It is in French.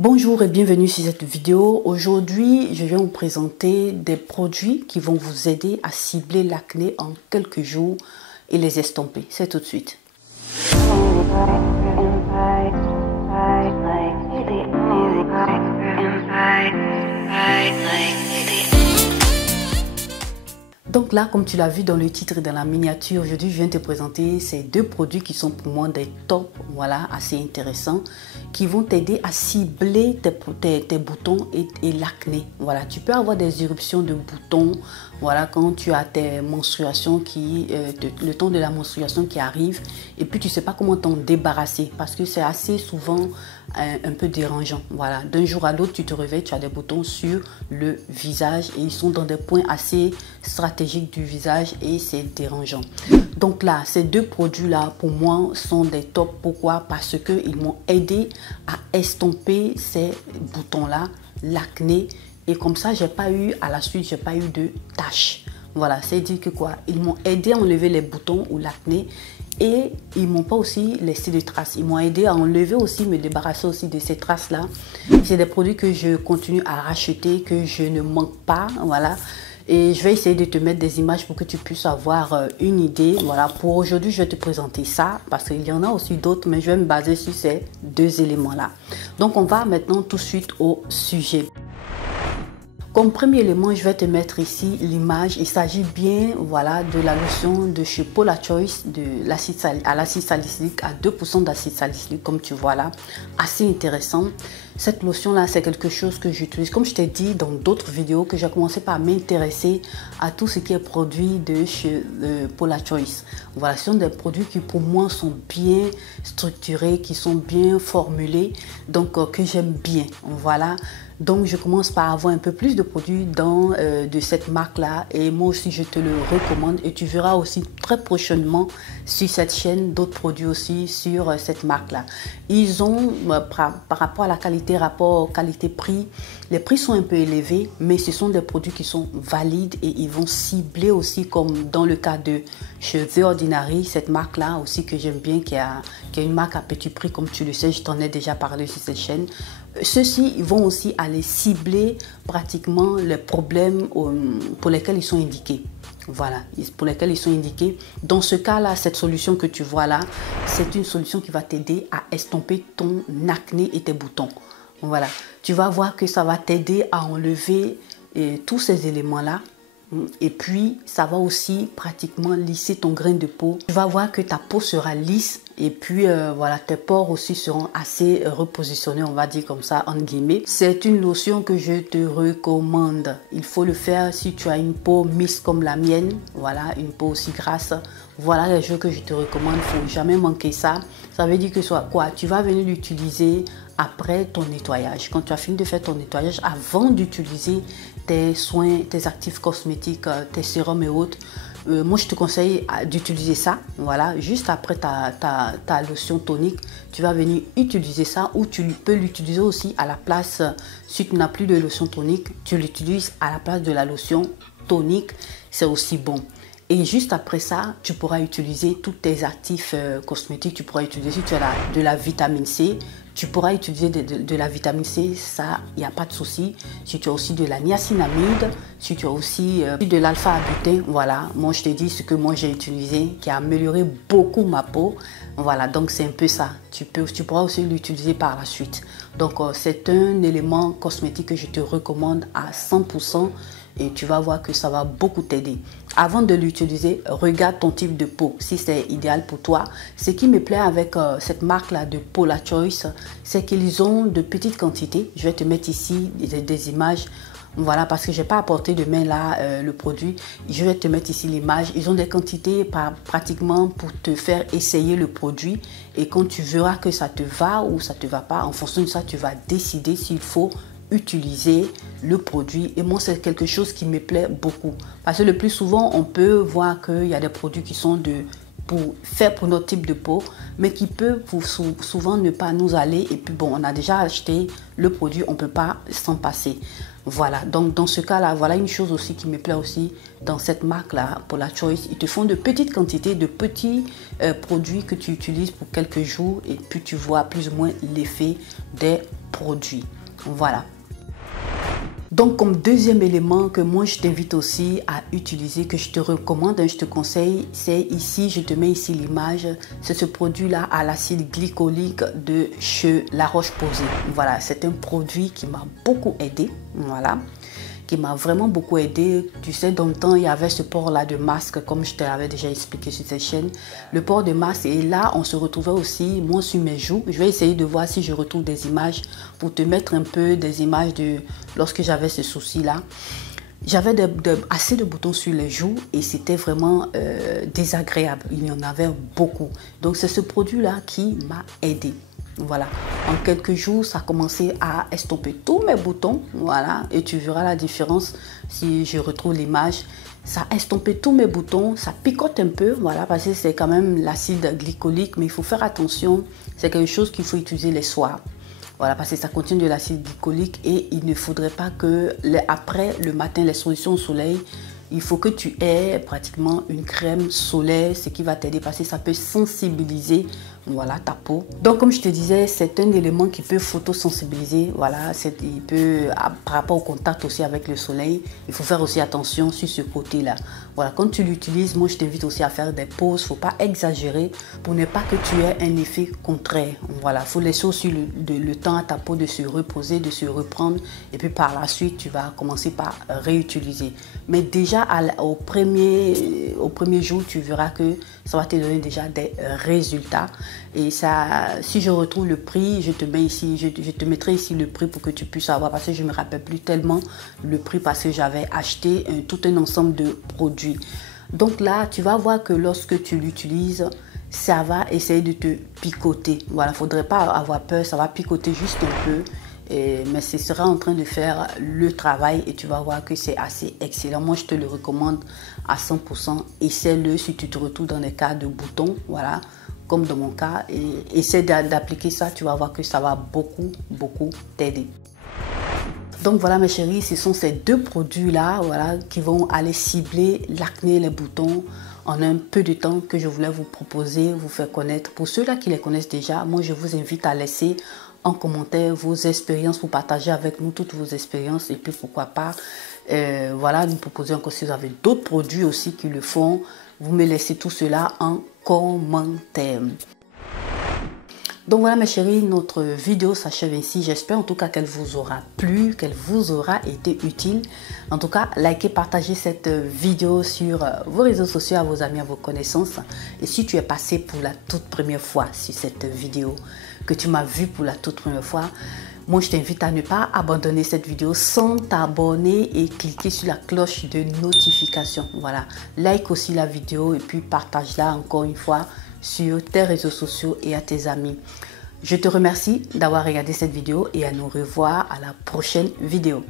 Bonjour et bienvenue sur cette vidéo. Aujourd'hui, je viens vous présenter des produits qui vont vous aider à cibler l'acné en quelques jours et les estomper. C'est tout de suite. Donc là, comme tu l'as vu dans le titre et dans la miniature, aujourd'hui, je viens te présenter ces deux produits qui sont pour moi des tops, voilà, assez intéressants, qui vont t'aider à cibler tes boutons et l'acné. Voilà, tu peux avoir des éruptions de boutons, voilà, quand tu as tes menstruations le temps de la menstruation qui arrive, et puis tu sais pas comment t'en débarrasser parce que c'est assez souvent un peu dérangeant. Voilà, d'un jour à l'autre, tu te réveilles, tu as des boutons sur le visage et ils sont dans des points assez stratégiques du visage et c'est dérangeant. Donc là, ces deux produits-là, pour moi, sont des tops. Pourquoi? Parce qu'ils m'ont aidé à estomper ces boutons-là, l'acné. Et comme ça, à la suite, j'ai pas eu de taches. Voilà, c'est dire que quoi? Ils m'ont aidé à enlever les boutons ou l'acné. Et ils m'ont pas aussi laissé de traces. Ils m'ont aidé à enlever aussi, me débarrasser aussi de ces traces-là. C'est des produits que je continue à racheter, que je ne manque pas. Voilà. Et je vais essayer de te mettre des images pour que tu puisses avoir une idée. Voilà, pour aujourd'hui, je vais te présenter ça parce qu'il y en a aussi d'autres, mais je vais me baser sur ces deux éléments-là. Donc, on va maintenant tout de suite au sujet. Comme premier élément, je vais te mettre ici l'image. Il s'agit bien, voilà, de la lotion de chez Paula Choice à l'acide salicylique, à 2% d'acide salicylique, comme tu vois là. Assez intéressant. Cette lotion-là, c'est quelque chose que j'utilise. Comme je t'ai dit dans d'autres vidéos, que j'ai commencé par m'intéresser à tout ce qui est produit de chez Paula Choice. Voilà, ce sont des produits qui pour moi sont bien structurés, qui sont bien formulés, donc que j'aime bien. Voilà. Donc, je commence par avoir un peu plus de produits de cette marque-là. Et moi aussi, je te le recommande. Et tu verras aussi très prochainement sur cette chaîne d'autres produits aussi sur cette marque-là. Ils ont, par rapport à la qualité, rapport qualité-prix, les prix sont un peu élevés, mais ce sont des produits qui sont valides et ils vont cibler aussi, comme dans le cas de chez The Ordinary, cette marque-là aussi que j'aime bien, qui a une marque à petit prix, comme tu le sais, je t'en ai déjà parlé sur cette chaîne. Ceux-ci vont aussi aller cibler pratiquement les problèmes pour lesquels ils sont indiqués. Voilà, pour lesquels ils sont indiqués. Dans ce cas-là, cette solution que tu vois là, c'est une solution qui va t'aider à estomper ton acné et tes boutons. Voilà, tu vas voir que ça va t'aider à enlever tous ces éléments-là. Et puis, ça va aussi pratiquement lisser ton grain de peau. Tu vas voir que ta peau sera lisse et puis voilà, tes pores aussi seront assez repositionnés, on va dire comme ça, entre guillemets. C'est une lotion que je te recommande. Il faut le faire si tu as une peau mixte comme la mienne, voilà, une peau aussi grasse. Voilà les choses que je te recommande, il ne faut jamais manquer ça. Ça veut dire que quoi? Tu vas venir l'utiliser après ton nettoyage. Quand tu as fini de faire ton nettoyage, avant d'utiliser tes soins, tes actifs cosmétiques, tes sérums et autres, moi je te conseille d'utiliser ça. Voilà, juste après ta lotion tonique, tu vas venir utiliser ça, ou tu peux l'utiliser aussi à la place, si tu n'as plus de lotion tonique, tu l'utilises à la place de la lotion tonique, c'est aussi bon. Et juste après ça, tu pourras utiliser tous tes actifs cosmétiques. Tu pourras utiliser, si tu as de la vitamine C, tu pourras utiliser de la vitamine C, ça, il n'y a pas de souci. Si tu as aussi de la niacinamide, si tu as aussi de l'alpha-arbutin, voilà. Moi, je te dis ce que moi j'ai utilisé, qui a amélioré beaucoup ma peau. Voilà, donc c'est un peu ça. Tu pourras aussi l'utiliser par la suite. Donc, c'est un élément cosmétique que je te recommande à 100%. Et tu vas voir que ça va beaucoup t'aider. Avant de l'utiliser, regarde ton type de peau, si c'est idéal pour toi. Ce qui me plaît avec cette marque-là de Paula Choice, c'est qu'ils ont de petites quantités. Je vais te mettre ici des images. Voilà, parce que je n'ai pas apporté de main là le produit. Je vais te mettre ici l'image. Ils ont des quantités pratiquement pour te faire essayer le produit. Et quand tu verras que ça te va ou ça ne te va pas, en fonction de ça, tu vas décider s'il faut utiliser le produit. Et moi, c'est quelque chose qui me plaît beaucoup, parce que le plus souvent on peut voir qu'il y a des produits qui sont faits pour notre type de peau, mais qui peuvent souvent ne pas nous aller. Et puis bon, on a déjà acheté le produit, on ne peut pas s'en passer. Voilà, donc dans ce cas-là, voilà une chose aussi qui me plaît aussi dans cette marque-là, Paula Choice. Ils te font de petites quantités, de petits produits que tu utilises pour quelques jours et puis tu vois plus ou moins l'effet des produits. Voilà. Donc comme deuxième élément que moi je t'invite aussi à utiliser, que je te recommande, je te conseille, c'est ici, je te mets ici l'image, c'est ce produit-là à l'acide glycolique de chez La Roche-Posay. Voilà, c'est un produit qui m'a beaucoup aidé, voilà, qui m'a vraiment beaucoup aidé. Tu sais, dans le temps, il y avait ce port-là de masque, comme je te l'avais déjà expliqué sur cette chaîne. Le port de masque, et là, on se retrouvait aussi, moi, sur mes joues. Je vais essayer de voir si je retrouve des images pour te mettre un peu des images de lorsque j'avais ce souci-là. J'avais assez de boutons sur les joues et c'était vraiment désagréable. Il y en avait beaucoup. Donc, c'est ce produit-là qui m'a aidé. Voilà, en quelques jours, ça a commencé à estomper tous mes boutons, voilà, et tu verras la différence si je retrouve l'image. Ça a estompé tous mes boutons, ça picote un peu, voilà, parce que c'est quand même l'acide glycolique, mais il faut faire attention, c'est quelque chose qu'il faut utiliser les soirs. Voilà, parce que ça contient de l'acide glycolique et il ne faudrait pas que, après le matin, l'exposition au soleil, il faut que tu aies pratiquement une crème solaire, ce qui va t'aider parce que ça peut sensibiliser, voilà, ta peau. Donc comme je te disais, c'est un élément qui peut photosensibiliser, voilà, il peut, par rapport au contact aussi avec le soleil, il faut faire aussi attention sur ce côté-là. Voilà, quand tu l'utilises, moi je t'invite aussi à faire des pauses, il ne faut pas exagérer pour ne pas que tu aies un effet contraire. Voilà, il faut laisser aussi le temps à ta peau de se reposer, de se reprendre et puis par la suite, tu vas commencer par réutiliser. Mais déjà au premier jour, tu verras que ça va te donner déjà des résultats. Et ça, si je retrouve le prix, je te mettrai ici le prix pour que tu puisses avoir, parce que je ne me rappelle plus tellement le prix parce que j'avais acheté tout un ensemble de produits. Donc là, tu vas voir que lorsque tu l'utilises, ça va essayer de te picoter. Voilà, il ne faudrait pas avoir peur, ça va picoter juste un peu. Mais ce sera en train de faire le travail et tu vas voir que c'est assez excellent. Moi, je te le recommande à 100%. Essaie-le si tu te retrouves dans des cas de boutons, voilà, comme dans mon cas. Et essaie d'appliquer ça, tu vas voir que ça va beaucoup, beaucoup t'aider. Donc voilà mes chéris, ce sont ces deux produits-là, voilà, qui vont aller cibler l'acné, les boutons en un peu de temps que je voulais vous proposer, vous faire connaître. Pour ceux-là qui les connaissent déjà, moi je vous invite à laisser en commentaire vos expériences, pour partager avec nous toutes vos expériences et puis pourquoi pas, voilà, nous proposer encore si vous avez d'autres produits aussi qui le font, vous me laissez tout cela en commentaire. Donc voilà mes chéris, notre vidéo s'achève ici. J'espère en tout cas qu'elle vous aura plu, qu'elle vous aura été utile. En tout cas, likez, partagez cette vidéo sur vos réseaux sociaux, à vos amis, à vos connaissances. Et si tu es passé pour la toute première fois sur cette vidéo, que tu m'as vu pour la toute première fois, moi je t'invite à ne pas abandonner cette vidéo sans t'abonner et cliquer sur la cloche de notification. Voilà, like aussi la vidéo et puis partage-la encore une fois sur tes réseaux sociaux et à tes amis. Je te remercie d'avoir regardé cette vidéo et à nous revoir à la prochaine vidéo.